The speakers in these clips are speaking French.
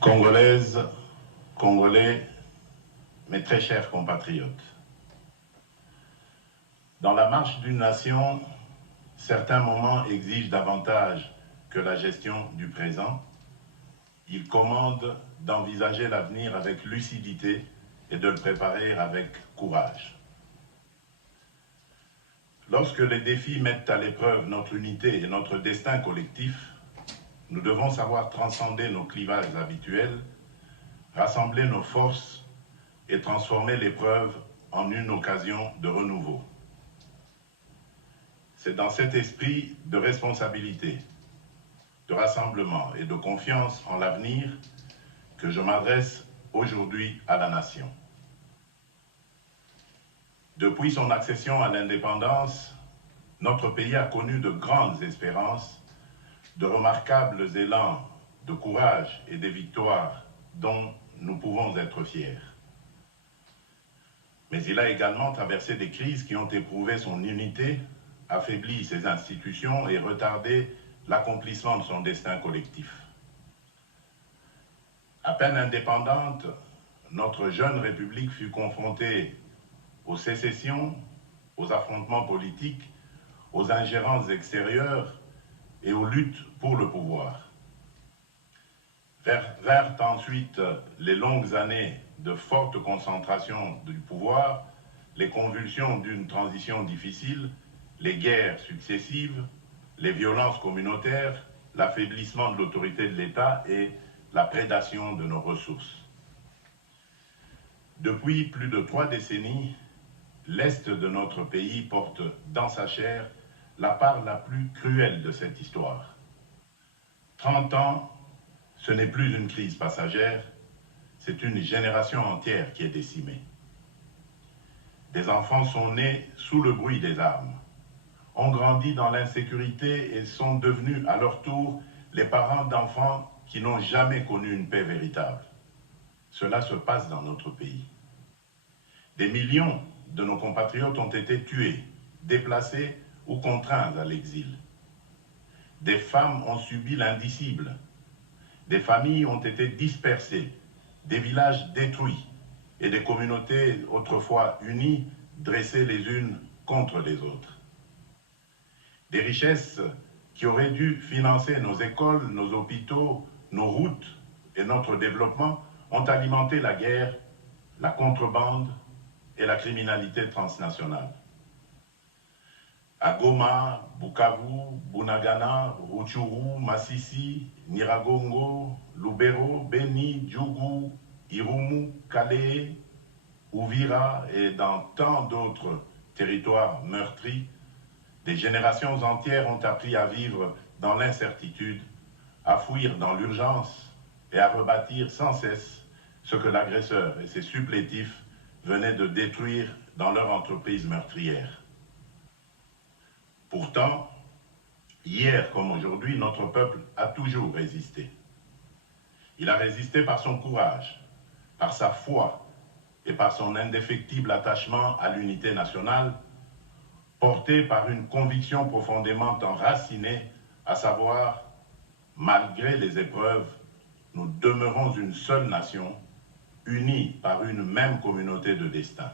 Congolaises, Congolais, mes très chers compatriotes, dans la marche d'une nation, certains moments exigent davantage que la gestion du présent. Ils commandent d'envisager l'avenir avec lucidité et de le préparer avec courage. Lorsque les défis mettent à l'épreuve notre unité et notre destin collectif, nous devons savoir transcender nos clivages habituels, rassembler nos forces et transformer l'épreuve en une occasion de renouveau. C'est dans cet esprit de responsabilité, de rassemblement et de confiance en l'avenir que je m'adresse aujourd'hui à la nation. Depuis son accession à l'indépendance, notre pays a connu de grandes espérances, de remarquables élans de courage et des victoires dont nous pouvons être fiers. Mais il a également traversé des crises qui ont éprouvé son unité, affaibli ses institutions et retardé l'accomplissement de son destin collectif. À peine indépendante, notre jeune République fut confrontée aux sécessions, aux affrontements politiques, aux ingérences extérieures et aux luttes pour le pouvoir. Vinrent ensuite les longues années de forte concentration du pouvoir, les convulsions d'une transition difficile, les guerres successives, les violences communautaires, l'affaiblissement de l'autorité de l'État et la prédation de nos ressources. Depuis plus de 3 décennies, l'Est de notre pays porte dans sa chair la part la plus cruelle de cette histoire. 30 ans, ce n'est plus une crise passagère, c'est une génération entière qui est décimée. Des enfants sont nés sous le bruit des armes, ont grandi dans l'insécurité et sont devenus à leur tour les parents d'enfants qui n'ont jamais connu une paix véritable. Cela se passe dans notre pays. Des millions de nos compatriotes ont été tués, déplacés ou contraints à l'exil. Des femmes ont subi l'indicible. Des familles ont été dispersées, des villages détruits et des communautés autrefois unies dressées les unes contre les autres. Des richesses qui auraient dû financer nos écoles, nos hôpitaux, nos routes et notre développement ont alimenté la guerre, la contrebande et la criminalité transnationale. À Goma, Bukavu, Bunagana, Rutshuru, Masisi, Nyiragongo, Lubero, Beni, Djougou, Irumu, Calais, Uvira et dans tant d'autres territoires meurtris, des générations entières ont appris à vivre dans l'incertitude, à fuir dans l'urgence et à rebâtir sans cesse ce que l'agresseur et ses supplétifs venaient de détruire dans leur entreprise meurtrière. Pourtant, hier comme aujourd'hui, notre peuple a toujours résisté. Il a résisté par son courage, par sa foi et par son indéfectible attachement à l'unité nationale, porté par une conviction profondément enracinée, à savoir, malgré les épreuves, nous demeurons une seule nation, unie par une même communauté de destin.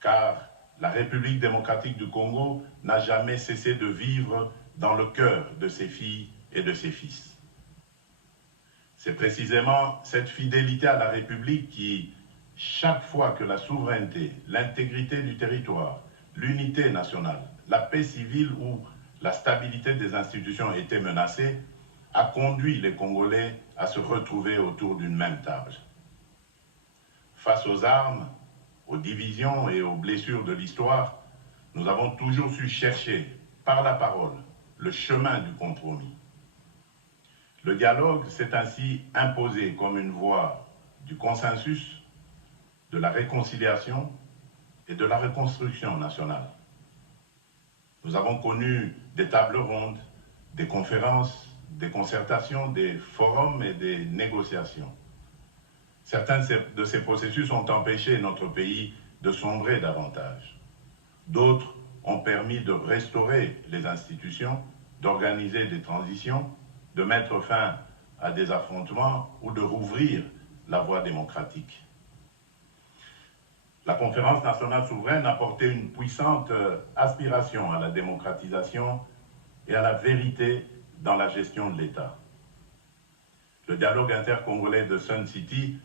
Car la République démocratique du Congo n'a jamais cessé de vivre dans le cœur de ses filles et de ses fils. C'est précisément cette fidélité à la République qui, chaque fois que la souveraineté, l'intégrité du territoire, l'unité nationale, la paix civile ou la stabilité des institutions étaient menacées, a conduit les Congolais à se retrouver autour d'une même table. Face aux armes, aux divisions et aux blessures de l'histoire, nous avons toujours su chercher, par la parole, le chemin du compromis. Le dialogue s'est ainsi imposé comme une voie du consensus, de la réconciliation et de la reconstruction nationale. Nous avons connu des tables rondes, des conférences, des concertations, des forums et des négociations. Certains de ces processus ont empêché notre pays de sombrer davantage. D'autres ont permis de restaurer les institutions, d'organiser des transitions, de mettre fin à des affrontements ou de rouvrir la voie démocratique. La Conférence nationale souveraine a porté une puissante aspiration à la démocratisation et à la vérité dans la gestion de l'État. Le dialogue intercongolais de Sun City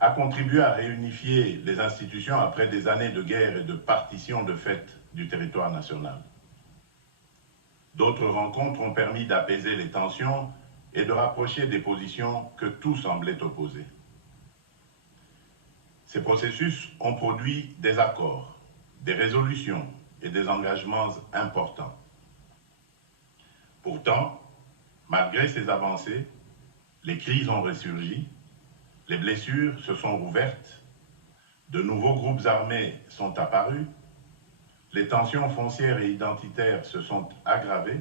a contribué à réunifier les institutions après des années de guerre et de partition de fait du territoire national. D'autres rencontres ont permis d'apaiser les tensions et de rapprocher des positions que tout semblait opposer. Ces processus ont produit des accords, des résolutions et des engagements importants. Pourtant, malgré ces avancées, les crises ont ressurgi, les blessures se sont rouvertes, de nouveaux groupes armés sont apparus, les tensions foncières et identitaires se sont aggravées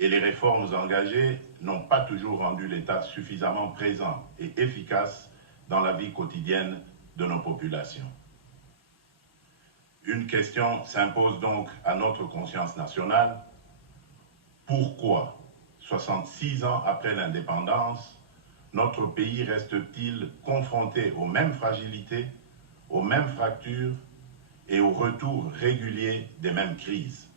et les réformes engagées n'ont pas toujours rendu l'État suffisamment présent et efficace dans la vie quotidienne de nos populations. Une question s'impose donc à notre conscience nationale. Pourquoi, 66 ans après l'indépendance, notre pays reste-t-il confronté aux mêmes fragilités, aux mêmes fractures et au retour régulier des mêmes crises?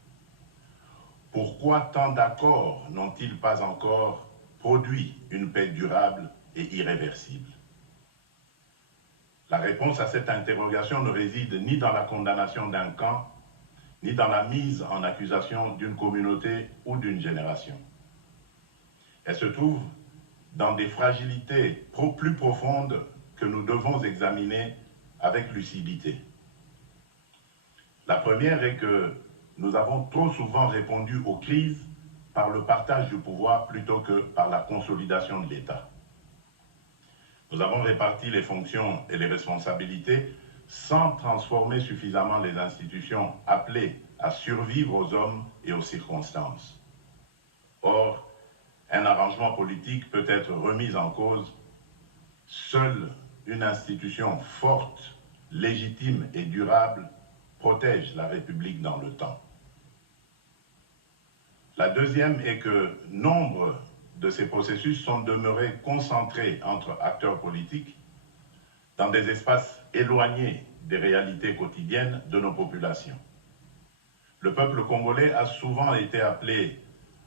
Pourquoi tant d'accords n'ont-ils pas encore produit une paix durable et irréversible? La réponse à cette interrogation ne réside ni dans la condamnation d'un camp, ni dans la mise en accusation d'une communauté ou d'une génération. Elle se trouve dans des fragilités plus profondes que nous devons examiner avec lucidité. La première est que nous avons trop souvent répondu aux crises par le partage du pouvoir plutôt que par la consolidation de l'État. Nous avons réparti les fonctions et les responsabilités sans transformer suffisamment les institutions appelées à survivre aux hommes et aux circonstances. Or, un arrangement politique peut être remis en cause. Seule une institution forte, légitime et durable protège la République dans le temps. La deuxième est que nombre de ces processus sont demeurés concentrés entre acteurs politiques dans des espaces éloignés des réalités quotidiennes de nos populations. Le peuple congolais a souvent été appelé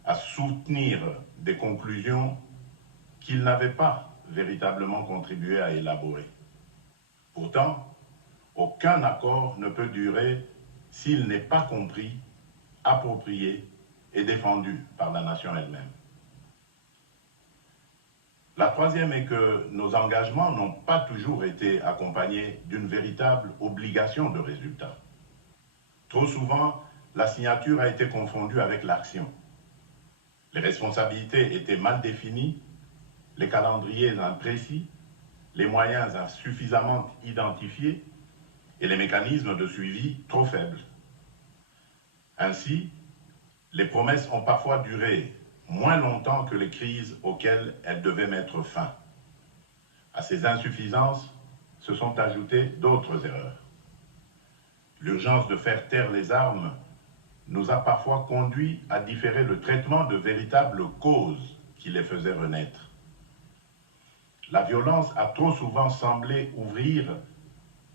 à soutenir des conclusions qu'il n'avait pas véritablement contribué à élaborer. Pourtant, aucun accord ne peut durer s'il n'est pas compris, approprié et défendu par la nation elle-même. La troisième est que nos engagements n'ont pas toujours été accompagnés d'une véritable obligation de résultat. Trop souvent, la signature a été confondue avec l'action. Les responsabilités étaient mal définies, les calendriers imprécis, les moyens insuffisamment identifiés et les mécanismes de suivi trop faibles. Ainsi, les promesses ont parfois duré moins longtemps que les crises auxquelles elles devaient mettre fin. À ces insuffisances se sont ajoutées d'autres erreurs. L'urgence de faire taire les armes nous a parfois conduit à différer le traitement de véritables causes qui les faisaient renaître. La violence a trop souvent semblé ouvrir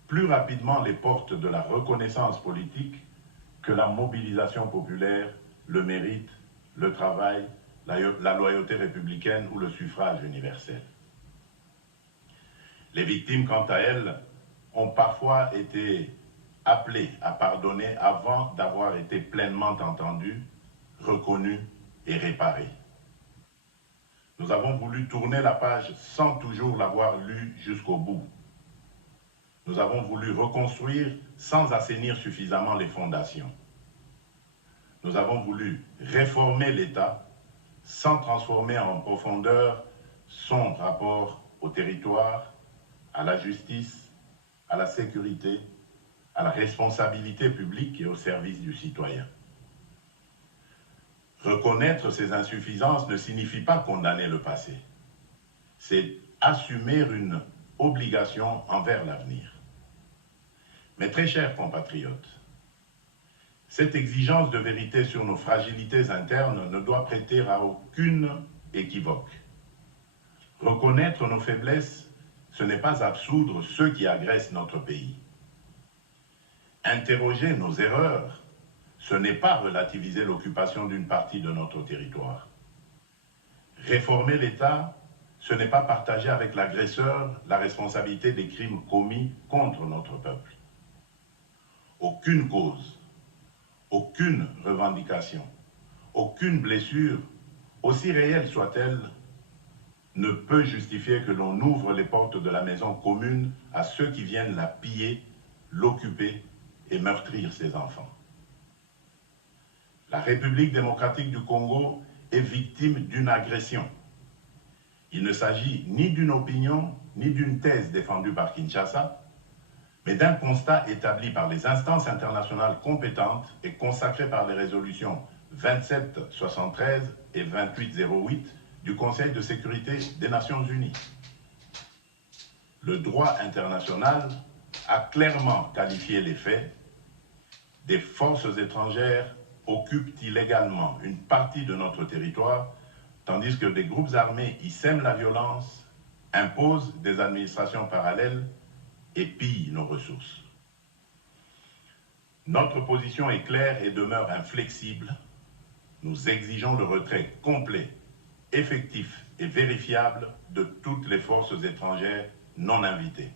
plus rapidement les portes de la reconnaissance politique que la mobilisation populaire, le mérite, le travail, la loyauté républicaine ou le suffrage universel. Les victimes, quant à elles, ont parfois été appelées à pardonner avant d'avoir été pleinement entendues, reconnues et réparées. Nous avons voulu tourner la page sans toujours l'avoir lue jusqu'au bout. Nous avons voulu reconstruire sans assainir suffisamment les fondations. Nous avons voulu réformer l'État sans transformer en profondeur son rapport au territoire, à la justice, à la sécurité, à la responsabilité publique et au service du citoyen. Reconnaître ces insuffisances ne signifie pas condamner le passé. C'est assumer une obligation envers l'avenir. Mes très chers compatriotes, cette exigence de vérité sur nos fragilités internes ne doit prêter à aucune équivoque. Reconnaître nos faiblesses, ce n'est pas absoudre ceux qui agressent notre pays. Interroger nos erreurs, ce n'est pas relativiser l'occupation d'une partie de notre territoire. Réformer l'État, ce n'est pas partager avec l'agresseur la responsabilité des crimes commis contre notre peuple. Aucune cause, aucune revendication, aucune blessure, aussi réelle soit-elle, ne peut justifier que l'on ouvre les portes de la maison commune à ceux qui viennent la piller, l'occuper et meurtrir ses enfants. La République démocratique du Congo est victime d'une agression. Il ne s'agit ni d'une opinion, ni d'une thèse défendue par Kinshasa, mais d'un constat établi par les instances internationales compétentes et consacré par les résolutions 2773 et 2808 du Conseil de sécurité des Nations Unies. Le droit international a clairement qualifié les faits. Des forces étrangères occupent illégalement une partie de notre territoire, tandis que des groupes armés y sèment la violence, imposent des administrations parallèles et pillent nos ressources. Notre position est claire et demeure inflexible. Nous exigeons le retrait complet, effectif et vérifiable de toutes les forces étrangères non invitées.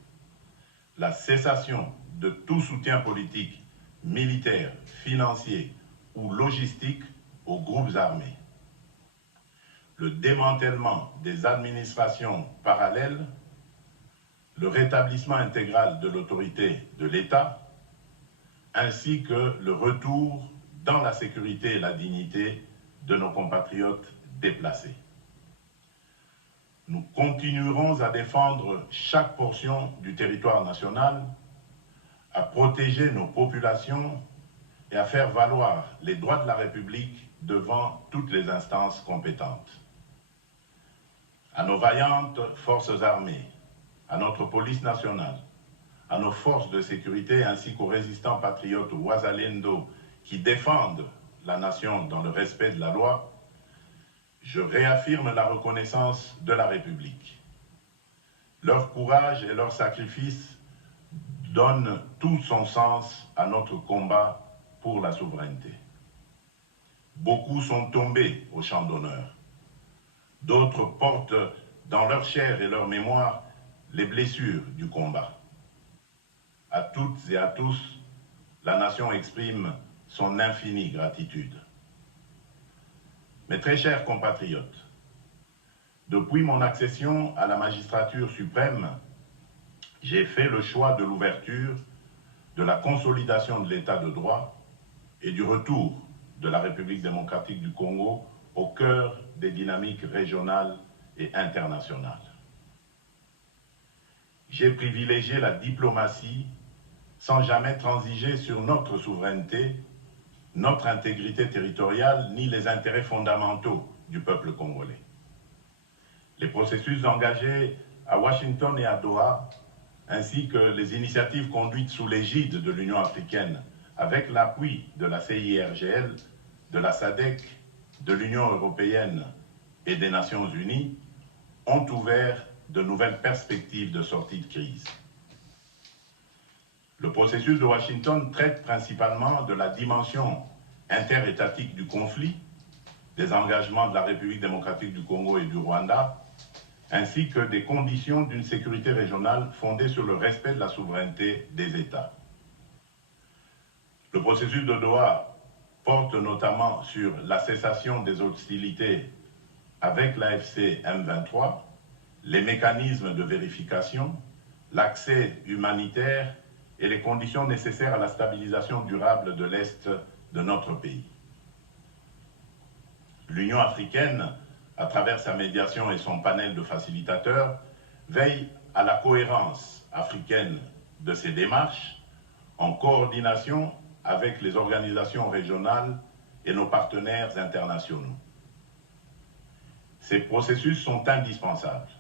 La cessation de tout soutien politique, militaire, financier ou logistique aux groupes armés. Le démantèlement des administrations parallèles, le rétablissement intégral de l'autorité de l'État, ainsi que le retour dans la sécurité et la dignité de nos compatriotes déplacés. Nous continuerons à défendre chaque portion du territoire national, à protéger nos populations et à faire valoir les droits de la République devant toutes les instances compétentes. À nos vaillantes forces armées, à notre police nationale, à nos forces de sécurité ainsi qu'aux résistants patriotes Ouazalendo qui défendent la nation dans le respect de la loi, je réaffirme la reconnaissance de la République. Leur courage et leur sacrifice donnent tout son sens à notre combat pour la souveraineté. Beaucoup sont tombés au champ d'honneur. D'autres portent dans leur chair et leur mémoire les blessures du combat. À toutes et à tous, la nation exprime son infinie gratitude. Mes très chers compatriotes, depuis mon accession à la magistrature suprême, j'ai fait le choix de l'ouverture, de la consolidation de l'état de droit et du retour de la République démocratique du Congo au cœur des dynamiques régionales et internationales. J'ai privilégié la diplomatie sans jamais transiger sur notre souveraineté, notre intégrité territoriale, ni les intérêts fondamentaux du peuple congolais. Les processus engagés à Washington et à Doha, ainsi que les initiatives conduites sous l'égide de l'Union africaine, avec l'appui de la CIRGL, de la SADC, de l'Union européenne et des Nations unies, ont ouvert de nouvelles perspectives de sortie de crise. Le processus de Washington traite principalement de la dimension interétatique du conflit, des engagements de la République démocratique du Congo et du Rwanda, ainsi que des conditions d'une sécurité régionale fondée sur le respect de la souveraineté des États. Le processus de Doha porte notamment sur la cessation des hostilités avec l'AFC M23, les mécanismes de vérification, l'accès humanitaire et les conditions nécessaires à la stabilisation durable de l'Est de notre pays. L'Union africaine, à travers sa médiation et son panel de facilitateurs, veille à la cohérence africaine de ses démarches en coordination avec les organisations régionales et nos partenaires internationaux. Ces processus sont indispensables.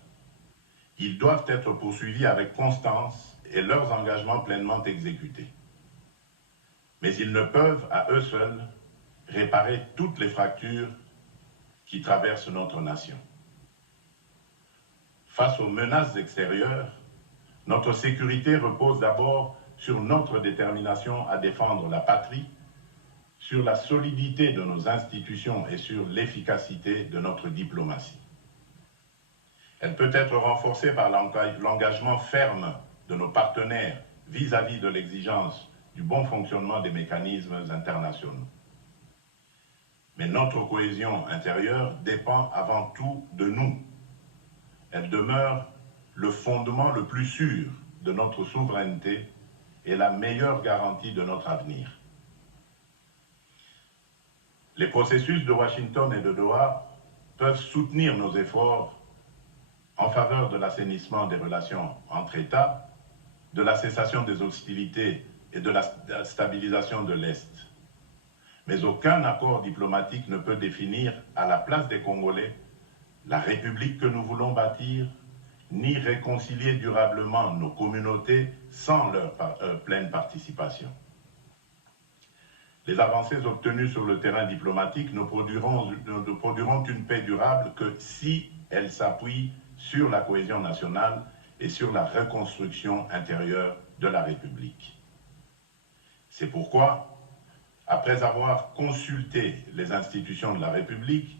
Ils doivent être poursuivis avec constance et leurs engagements pleinement exécutés. Mais ils ne peuvent, à eux seuls, réparer toutes les fractures qui traversent notre nation. Face aux menaces extérieures, notre sécurité repose d'abord sur notre détermination à défendre la patrie, sur la solidité de nos institutions et sur l'efficacité de notre diplomatie. Elle peut être renforcée par l'engagement ferme de nos partenaires vis-à-vis de l'exigence du bon fonctionnement des mécanismes internationaux. Mais notre cohésion intérieure dépend avant tout de nous. Elle demeure le fondement le plus sûr de notre souveraineté et la meilleure garantie de notre avenir. Les processus de Washington et de Doha peuvent soutenir nos efforts en faveur de l'assainissement des relations entre États, de la cessation des hostilités et de la stabilisation de l'Est. Mais aucun accord diplomatique ne peut définir à la place des Congolais la République que nous voulons bâtir, ni réconcilier durablement nos communautés sans leur pleine participation. Les avancées obtenues sur le terrain diplomatique ne produiront une paix durable que si elles s'appuient sur la cohésion nationale et sur la reconstruction intérieure de la République. C'est pourquoi, après avoir consulté les institutions de la République,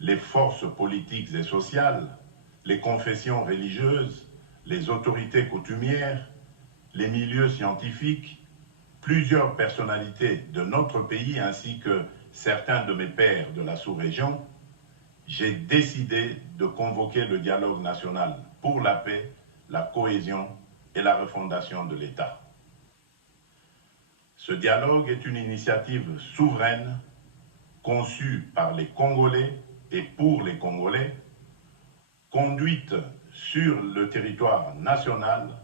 les forces politiques et sociales, les confessions religieuses, les autorités coutumières, les milieux scientifiques, plusieurs personnalités de notre pays ainsi que certains de mes pairs de la sous-région, j'ai décidé de convoquer le dialogue national pour la paix, la cohésion et la refondation de l'État. Ce dialogue est une initiative souveraine conçue par les Congolais et pour les Congolais, conduite sur le territoire national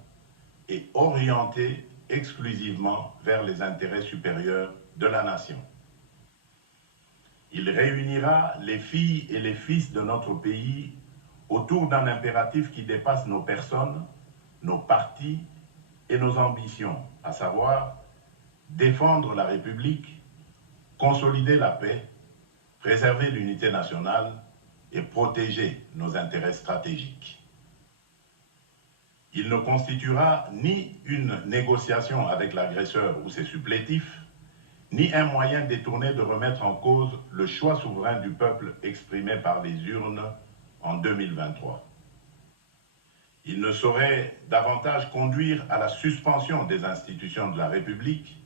et orientée exclusivement vers les intérêts supérieurs de la nation. Il réunira les filles et les fils de notre pays autour d'un impératif qui dépasse nos personnes, nos partis et nos ambitions, à savoir défendre la République, consolider la paix, préserver l'unité nationale et protéger nos intérêts stratégiques. Il ne constituera ni une négociation avec l'agresseur ou ses supplétifs, ni un moyen détourné de remettre en cause le choix souverain du peuple exprimé par les urnes en 2023. Il ne saurait davantage conduire à la suspension des institutions de la République,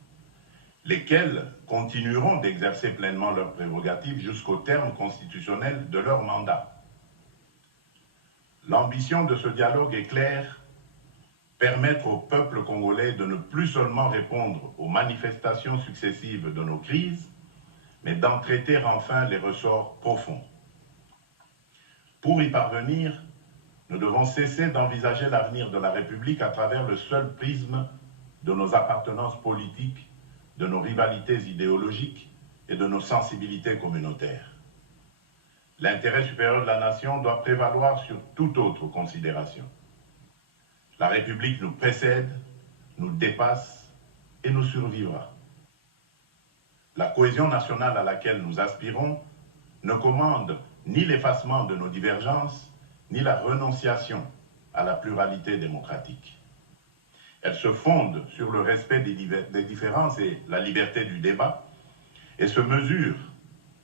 lesquelles continueront d'exercer pleinement leurs prérogatives jusqu'au terme constitutionnel de leur mandat. L'ambition de ce dialogue est claire: permettre au peuple congolais de ne plus seulement répondre aux manifestations successives de nos crises, mais d'en traiter enfin les ressorts profonds. Pour y parvenir, nous devons cesser d'envisager l'avenir de la République à travers le seul prisme de nos appartenances politiques, de nos rivalités idéologiques et de nos sensibilités communautaires. L'intérêt supérieur de la nation doit prévaloir sur toute autre considération. La République nous précède, nous dépasse et nous survivra. La cohésion nationale à laquelle nous aspirons ne commande ni l'effacement de nos divergences, ni la renonciation à la pluralité démocratique. Elle se fonde sur le respect des différences et la liberté du débat et se mesure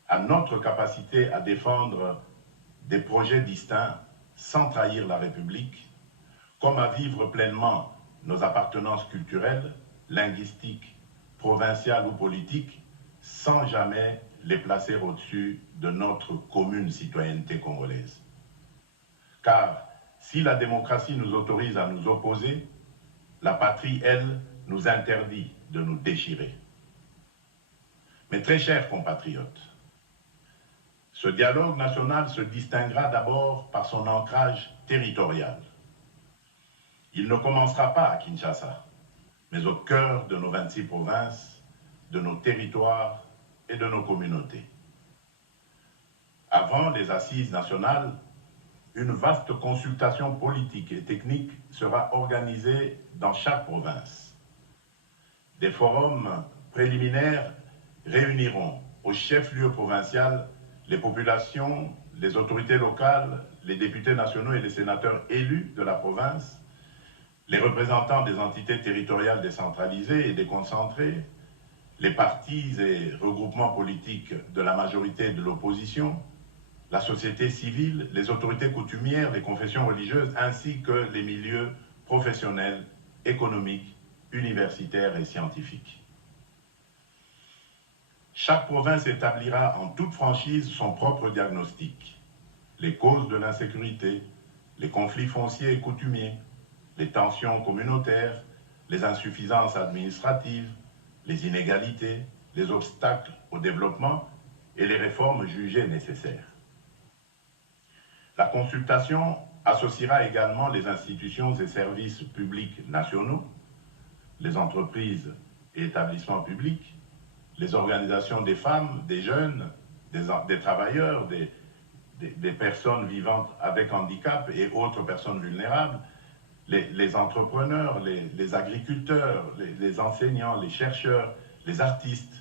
à notre capacité à défendre des projets distincts sans trahir la République, comme à vivre pleinement nos appartenances culturelles, linguistiques, provinciales ou politiques, sans jamais les placer au-dessus de notre commune citoyenneté congolaise. Car si la démocratie nous autorise à nous opposer, la patrie, elle, nous interdit de nous déchirer. Mes très chers compatriotes, ce dialogue national se distinguera d'abord par son ancrage territorial. Il ne commencera pas à Kinshasa, mais au cœur de nos 26 provinces, de nos territoires et de nos communautés. Avant les assises nationales, une vaste consultation politique et technique sera organisée dans chaque province. Des forums préliminaires réuniront au chef-lieu provincial les populations, les autorités locales, les députés nationaux et les sénateurs élus de la province, les représentants des entités territoriales décentralisées et déconcentrées, les partis et regroupements politiques de la majorité et de l'opposition, la société civile, les autorités coutumières, les confessions religieuses, ainsi que les milieux professionnels, économiques, universitaires et scientifiques. Chaque province établira en toute franchise son propre diagnostic. Les causes de l'insécurité, les conflits fonciers et coutumiers, les tensions communautaires, les insuffisances administratives, les inégalités, les obstacles au développement et les réformes jugées nécessaires. La consultation associera également les institutions et services publics nationaux, les entreprises et établissements publics, les organisations des femmes, des jeunes, des travailleurs, des personnes vivant avec handicap et autres personnes vulnérables, les entrepreneurs, les agriculteurs, les enseignants, les chercheurs, les artistes,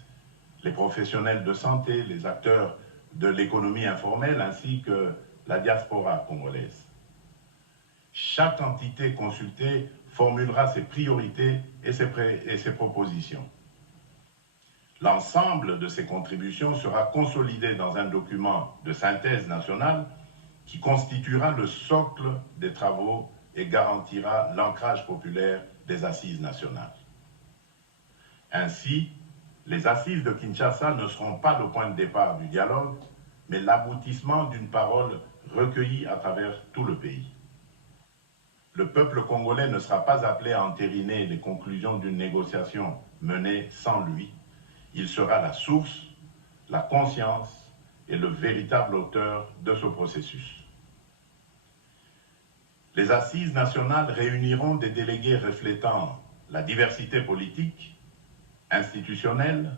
les professionnels de santé, les acteurs de l'économie informelle ainsi que la diaspora congolaise. Chaque entité consultée formulera ses priorités et ses propositions. L'ensemble de ces contributions sera consolidé dans un document de synthèse nationale qui constituera le socle des travaux et garantira l'ancrage populaire des assises nationales. Ainsi, les assises de Kinshasa ne seront pas le point de départ du dialogue, mais l'aboutissement d'une parole recueillie à travers tout le pays. Le peuple congolais ne sera pas appelé à entériner les conclusions d'une négociation menée sans lui. Il sera la source, la conscience et le véritable auteur de ce processus. Les assises nationales réuniront des délégués reflétant la diversité politique, institutionnelle,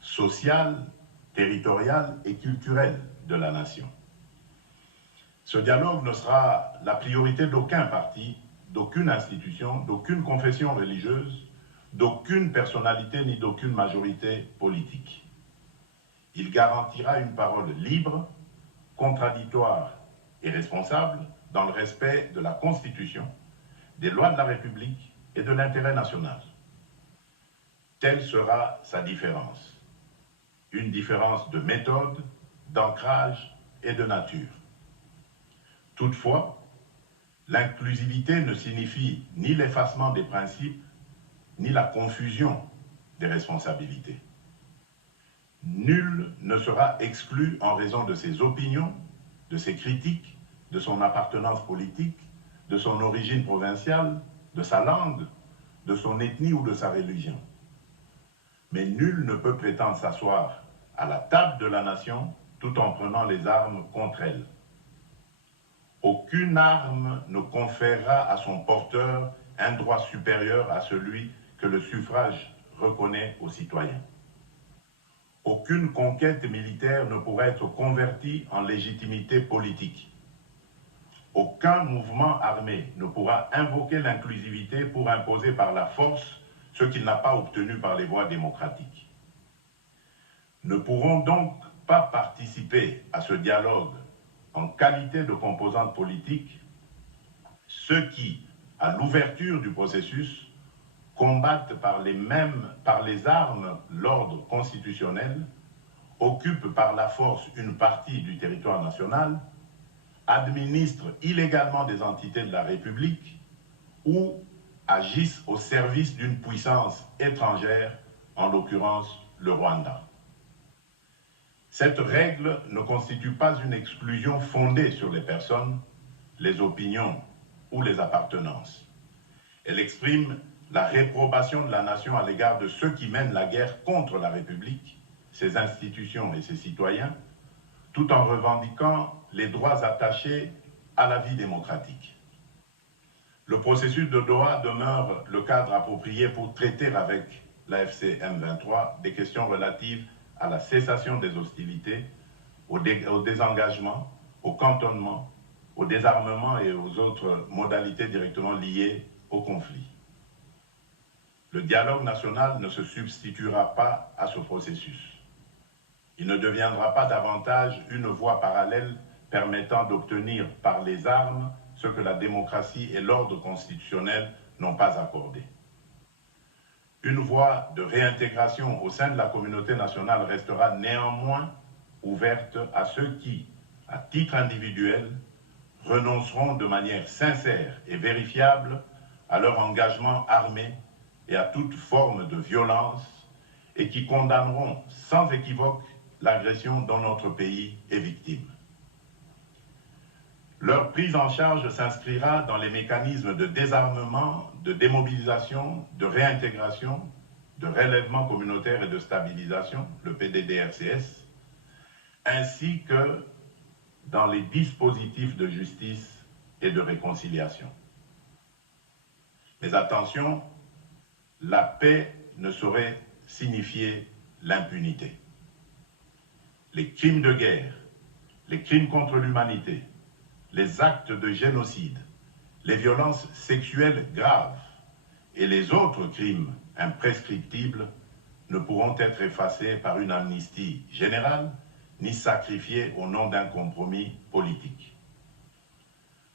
sociale, territoriale et culturelle de la nation. Ce dialogue ne sera la priorité d'aucun parti, d'aucune institution, d'aucune confession religieuse, d'aucune personnalité ni d'aucune majorité politique. Il garantira une parole libre, contradictoire et responsable dans le respect de la Constitution, des lois de la République et de l'intérêt national. Telle sera sa différence. Une différence de méthode, d'ancrage et de nature. Toutefois, l'inclusivité ne signifie ni l'effacement des principes, ni la confusion des responsabilités. Nul ne sera exclu en raison de ses opinions, de ses critiques, de son appartenance politique, de son origine provinciale, de sa langue, de son ethnie ou de sa religion. Mais nul ne peut prétendre s'asseoir à la table de la nation tout en prenant les armes contre elle. Aucune arme ne conférera à son porteur un droit supérieur à celui que le suffrage reconnaît aux citoyens. Aucune conquête militaire ne pourra être convertie en légitimité politique. Aucune Aucun mouvement armé ne pourra invoquer l'inclusivité pour imposer par la force ce qu'il n'a pas obtenu par les voies démocratiques. Ne pourront donc pas participer à ce dialogue en qualité de composantes politiques ceux qui, à l'ouverture du processus, combattent par les armes l'ordre constitutionnel, occupent par la force une partie du territoire national, administrent illégalement des entités de la République ou agissent au service d'une puissance étrangère, en l'occurrence le Rwanda. Cette règle ne constitue pas une exclusion fondée sur les personnes, les opinions ou les appartenances. Elle exprime la réprobation de la nation à l'égard de ceux qui mènent la guerre contre la République, ses institutions et ses citoyens, tout en revendiquant les droits attachés à la vie démocratique. Le processus de Doha demeure le cadre approprié pour traiter avec l'AFC M23 des questions relatives à la cessation des hostilités, au désengagement, au cantonnement, au désarmement et aux autres modalités directement liées au conflit. Le dialogue national ne se substituera pas à ce processus. Il ne deviendra pas davantage une voie parallèle permettant d'obtenir par les armes ce que la démocratie et l'ordre constitutionnel n'ont pas accordé. Une voie de réintégration au sein de la communauté nationale restera néanmoins ouverte à ceux qui, à titre individuel, renonceront de manière sincère et vérifiable à leur engagement armé et à toute forme de violence et qui condamneront sans équivoque l'agression dont notre pays est victime. Leur prise en charge s'inscrira dans les mécanismes de désarmement, de démobilisation, de réintégration, de relèvement communautaire et de stabilisation, le PDDRCS, ainsi que dans les dispositifs de justice et de réconciliation. Mais attention, la paix ne saurait signifier l'impunité. Les crimes de guerre, les crimes contre l'humanité, les actes de génocide, les violences sexuelles graves et les autres crimes imprescriptibles ne pourront être effacés par une amnistie générale ni sacrifiés au nom d'un compromis politique.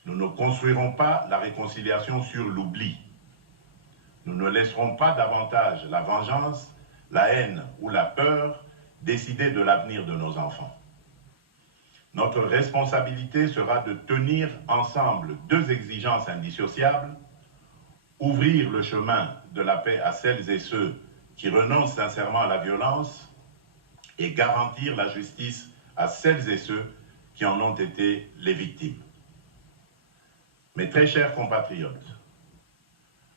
Nous ne construirons pas la réconciliation sur l'oubli. Nous ne laisserons pas davantage la vengeance, la haine ou la peur décider de l'avenir de nos enfants. Notre responsabilité sera de tenir ensemble deux exigences indissociables: ouvrir le chemin de la paix à celles et ceux qui renoncent sincèrement à la violence et garantir la justice à celles et ceux qui en ont été les victimes. Mes très chers compatriotes,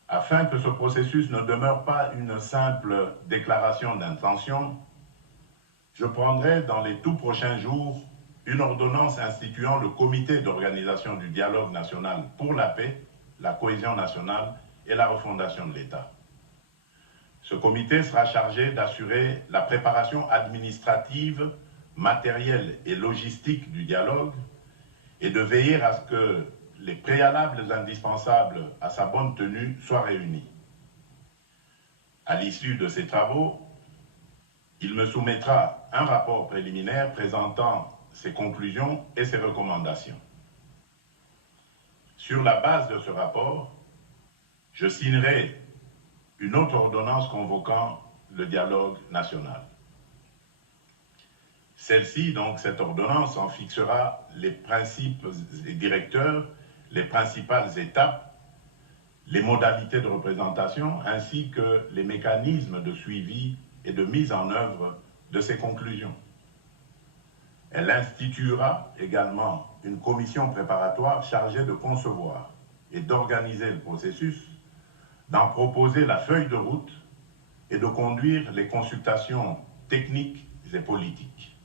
afin que ce processus ne demeure pas une simple déclaration d'intention, je prendrai dans les tout prochains jours une ordonnance instituant le comité d'organisation du dialogue national pour la paix, la cohésion nationale et la refondation de l'État. Ce comité sera chargé d'assurer la préparation administrative, matérielle et logistique du dialogue et de veiller à ce que les préalables indispensables à sa bonne tenue soient réunis. À l'issue de ces travaux, il me soumettra un rapport préliminaire présentant ses conclusions et ses recommandations. Sur la base de ce rapport, je signerai une autre ordonnance convoquant le dialogue national. Celle-ci, donc cette ordonnance, en fixera les principes et directeurs, les principales étapes, les modalités de représentation, ainsi que les mécanismes de suivi et de mise en œuvre de ces conclusions. Elle instituera également une commission préparatoire chargée de concevoir et d'organiser le processus, d'en proposer la feuille de route et de conduire les consultations techniques et politiques.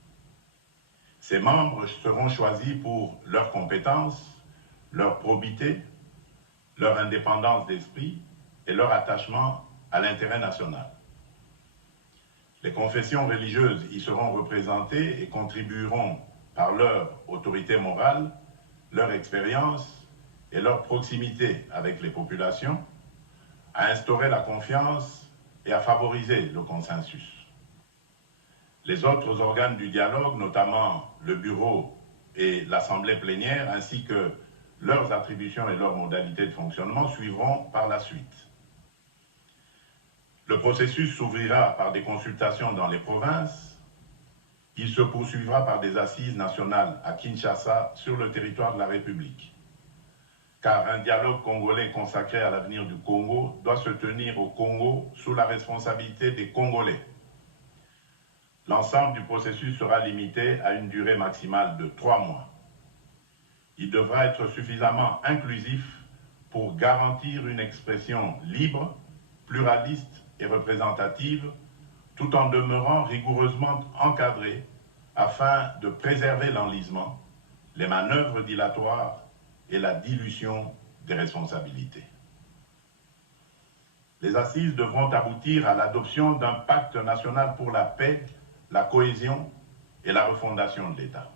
Ces membres seront choisis pour leurs compétences, leur probité, leur indépendance d'esprit et leur attachement à l'intérêt national. Les confessions religieuses y seront représentées et contribueront par leur autorité morale, leur expérience et leur proximité avec les populations, à instaurer la confiance et à favoriser le consensus. Les autres organes du dialogue, notamment le bureau et l'assemblée plénière, ainsi que leurs attributions et leurs modalités de fonctionnement, suivront par la suite. Le processus s'ouvrira par des consultations dans les provinces. Il se poursuivra par des assises nationales à Kinshasa, sur le territoire de la République. Car un dialogue congolais consacré à l'avenir du Congo doit se tenir au Congo sous la responsabilité des Congolais. L'ensemble du processus sera limité à une durée maximale de 3 mois. Il devra être suffisamment inclusif pour garantir une expression libre, pluraliste et représentative, tout en demeurant rigoureusement encadré afin de préserver l'enlisement, les manœuvres dilatoires et la dilution des responsabilités. Les assises devront aboutir à l'adoption d'un pacte national pour la paix, la cohésion et la refondation de l'État.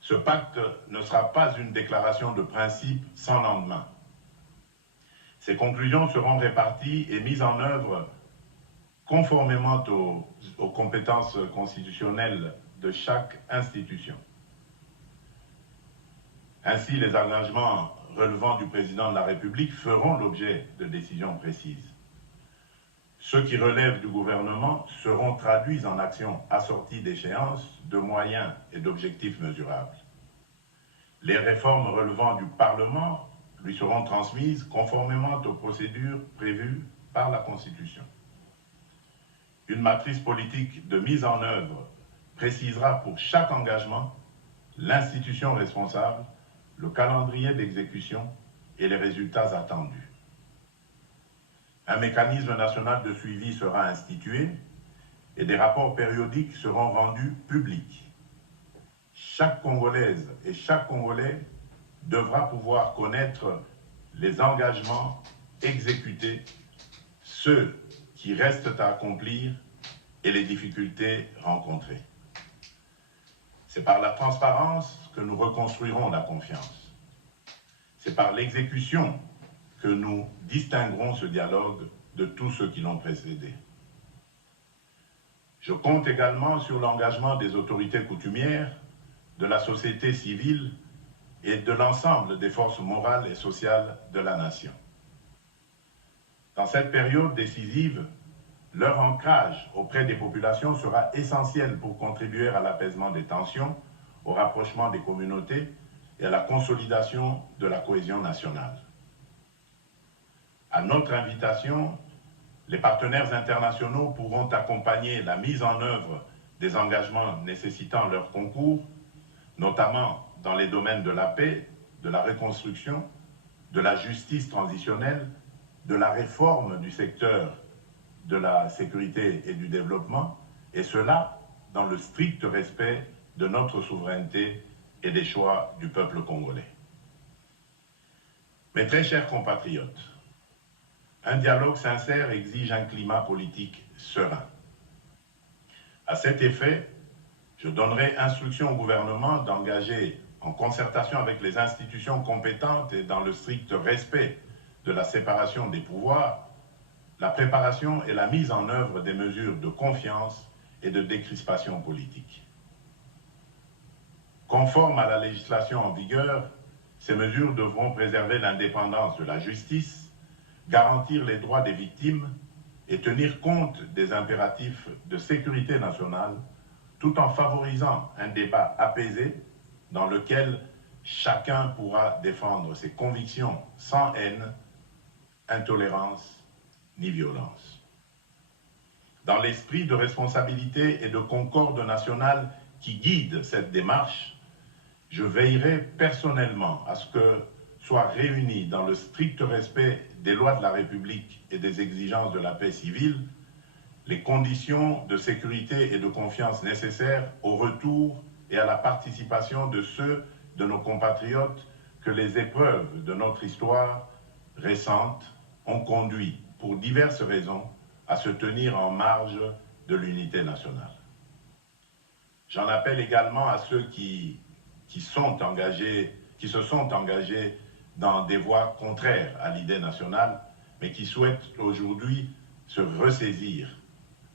Ce pacte ne sera pas une déclaration de principe sans lendemain. Ces conclusions seront réparties et mises en œuvre conformément aux compétences constitutionnelles de chaque institution. Ainsi, les engagements relevant du président de la République feront l'objet de décisions précises. Ceux qui relèvent du gouvernement seront traduits en actions assorties d'échéances, de moyens et d'objectifs mesurables. Les réformes relevant du Parlement lui seront transmises conformément aux procédures prévues par la Constitution. Une matrice politique de mise en œuvre précisera pour chaque engagement l'institution responsable, le calendrier d'exécution et les résultats attendus. Un mécanisme national de suivi sera institué et des rapports périodiques seront rendus publics. Chaque Congolaise et chaque Congolais devra pouvoir connaître les engagements exécutés, ceux qui restent à accomplir et les difficultés rencontrées. C'est par la transparence que nous reconstruirons la confiance. C'est par l'exécution que nous distinguerons ce dialogue de tous ceux qui l'ont précédé. Je compte également sur l'engagement des autorités coutumières, de la société civile et de l'ensemble des forces morales et sociales de la nation. Dans cette période décisive, leur ancrage auprès des populations sera essentiel pour contribuer à l'apaisement des tensions, au rapprochement des communautés et à la consolidation de la cohésion nationale. À notre invitation, les partenaires internationaux pourront accompagner la mise en œuvre des engagements nécessitant leur concours, notamment dans les domaines de la paix, de la reconstruction, de la justice transitionnelle, de la réforme du secteur de la sécurité et du développement, et cela dans le strict respect de notre souveraineté et des choix du peuple congolais. Mes très chers compatriotes, un dialogue sincère exige un climat politique serein. À cet effet, je donnerai instruction au gouvernement d'engager, en concertation avec les institutions compétentes et dans le strict respect de la séparation des pouvoirs, la préparation et la mise en œuvre des mesures de confiance et de décrispation politique. Conformes à la législation en vigueur, ces mesures devront préserver l'indépendance de la justice, garantir les droits des victimes et tenir compte des impératifs de sécurité nationale, tout en favorisant un débat apaisé dans lequel chacun pourra défendre ses convictions sans haine, intolérance ni violence. Dans l'esprit de responsabilité et de concorde nationale qui guide cette démarche, je veillerai personnellement à ce que soient réunis dans le strict respect des lois de la République et des exigences de la paix civile les conditions de sécurité et de confiance nécessaires au retour et à la participation de ceux de nos compatriotes que les épreuves de notre histoire récente ont conduit, pour diverses raisons, à se tenir en marge de l'unité nationale. J'en appelle également à ceux qui se sont engagés dans des voies contraires à l'idée nationale, mais qui souhaitent aujourd'hui se ressaisir.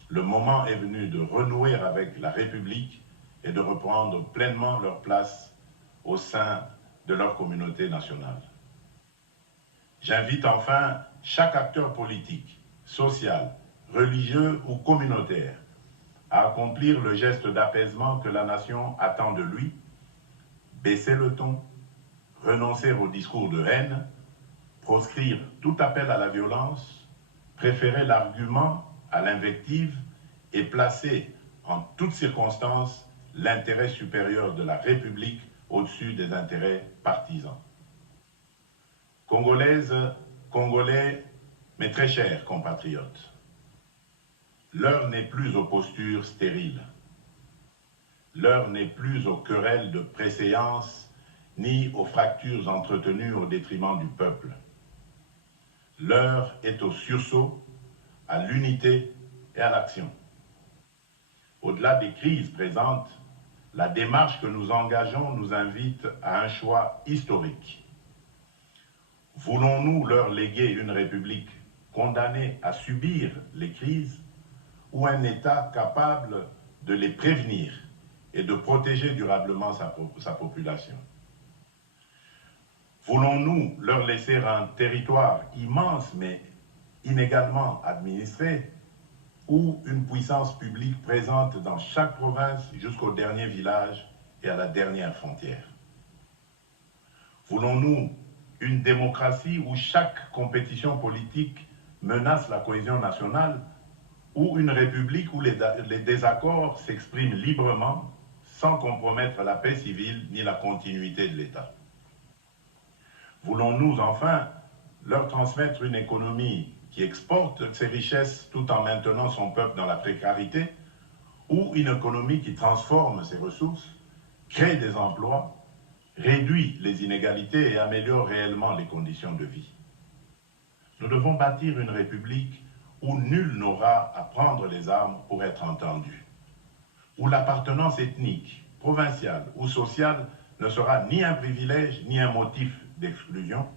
Le moment est venu de renouer avec la République et de reprendre pleinement leur place au sein de leur communauté nationale. J'invite enfin chaque acteur politique, social, religieux ou communautaire à accomplir le geste d'apaisement que la nation attend de lui, baisser le ton, renoncer au discours de haine, proscrire tout appel à la violence, préférer l'argument à l'invective et placer en toutes circonstances l'intérêt supérieur de la République au-dessus des intérêts partisans. Congolaises, Congolais, mes très chers compatriotes, l'heure n'est plus aux postures stériles. L'heure n'est plus aux querelles de préséance ni aux fractures entretenues au détriment du peuple. L'heure est au sursaut, à l'unité et à l'action. Au-delà des crises présentes, la démarche que nous engageons nous invite à un choix historique. Voulons-nous leur léguer une république condamnée à subir les crises ou un État capable de les prévenir et de protéger durablement sa population? Voulons-nous leur laisser un territoire immense mais inégalement administré ou une puissance publique présente dans chaque province jusqu'au dernier village et à la dernière frontière? Voulons-nous une démocratie où chaque compétition politique menace la cohésion nationale ou une république où les désaccords s'expriment librement sans compromettre la paix civile ni la continuité de l'État? Voulons-nous enfin leur transmettre une économie qui exporte ses richesses tout en maintenant son peuple dans la précarité ou une économie qui transforme ses ressources, crée des emplois, réduit les inégalités et améliore réellement les conditions de vie? Nous devons bâtir une république où nul n'aura à prendre les armes pour être entendu, où l'appartenance ethnique, provinciale ou sociale ne sera ni un privilège ni un motif d'exclusion,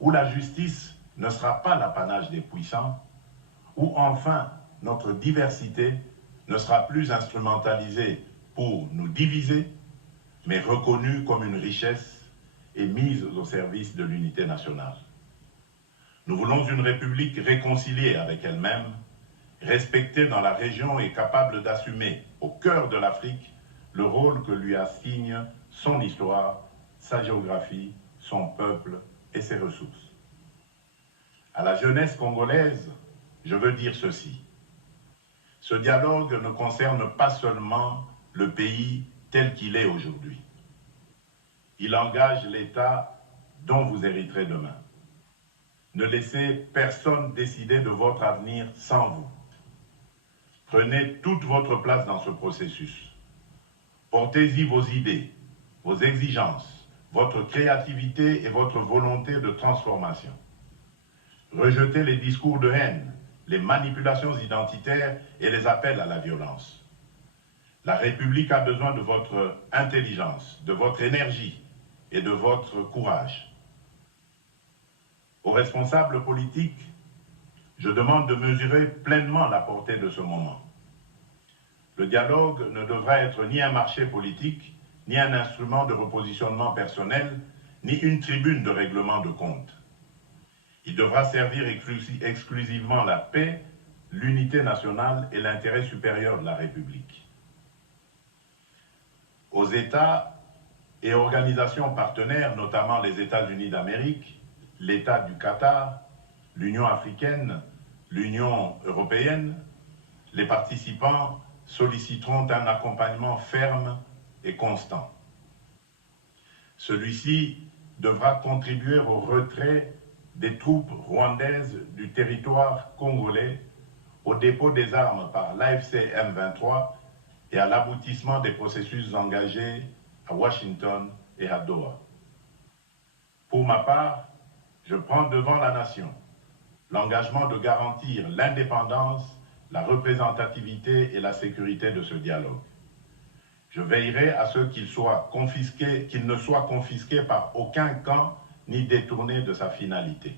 où la justice ne sera pas l'apanage des puissants, où enfin notre diversité ne sera plus instrumentalisée pour nous diviser, mais reconnue comme une richesse et mise au service de l'unité nationale. Nous voulons une république réconciliée avec elle-même, respectée dans la région et capable d'assumer au cœur de l'Afrique le rôle que lui assigne son histoire, sa géographie, son peuple et ses ressources. À la jeunesse congolaise, je veux dire ceci. Ce dialogue ne concerne pas seulement le pays tel qu'il est aujourd'hui. Il engage l'État dont vous hériterez demain. Ne laissez personne décider de votre avenir sans vous. Prenez toute votre place dans ce processus. Portez-y vos idées, vos exigences, votre créativité et votre volonté de transformation. Rejetez les discours de haine, les manipulations identitaires et les appels à la violence. La République a besoin de votre intelligence, de votre énergie et de votre courage. Aux responsables politiques, je demande de mesurer pleinement la portée de ce moment. Le dialogue ne devra être ni un marché politique, ni un instrument de repositionnement personnel, ni une tribune de règlement de compte. Il devra servir exclusivement la paix, l'unité nationale et l'intérêt supérieur de la République. Aux États et organisations partenaires, notamment les États-Unis d'Amérique, l'État du Qatar, l'Union africaine, l'Union européenne, les participants solliciteront un accompagnement ferme et constant. Celui-ci devra contribuer au retrait des troupes rwandaises du territoire congolais, au dépôt des armes par l'AFC M23 et à l'aboutissement des processus engagés à Washington et à Doha. Pour ma part, je prends devant la nation l'engagement de garantir l'indépendance, la représentativité et la sécurité de ce dialogue. Je veillerai à ce qu'il ne soit confisqué par aucun camp ni détourner de sa finalité.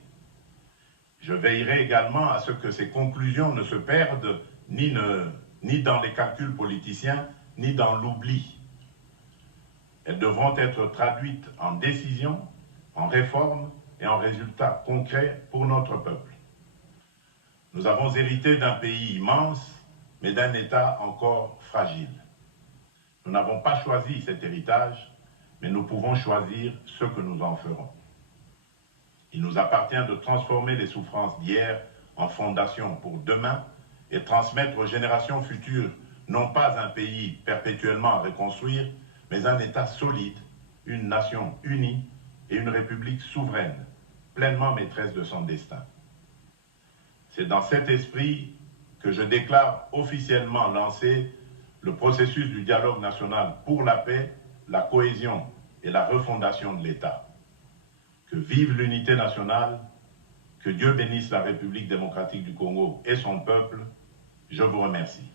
Je veillerai également à ce que ces conclusions ne se perdent ni dans les calculs politiciens, ni dans l'oubli. Elles devront être traduites en décisions, en réformes et en résultats concrets pour notre peuple. Nous avons hérité d'un pays immense, mais d'un État encore fragile. Nous n'avons pas choisi cet héritage, mais nous pouvons choisir ce que nous en ferons. Il nous appartient de transformer les souffrances d'hier en fondation pour demain et transmettre aux générations futures non pas un pays perpétuellement à reconstruire, mais un État solide, une nation unie et une république souveraine, pleinement maîtresse de son destin. C'est dans cet esprit que je déclare officiellement lancé le processus du dialogue national pour la paix, la cohésion et la refondation de l'État. Que vive l'unité nationale, que Dieu bénisse la République démocratique du Congo et son peuple. Je vous remercie.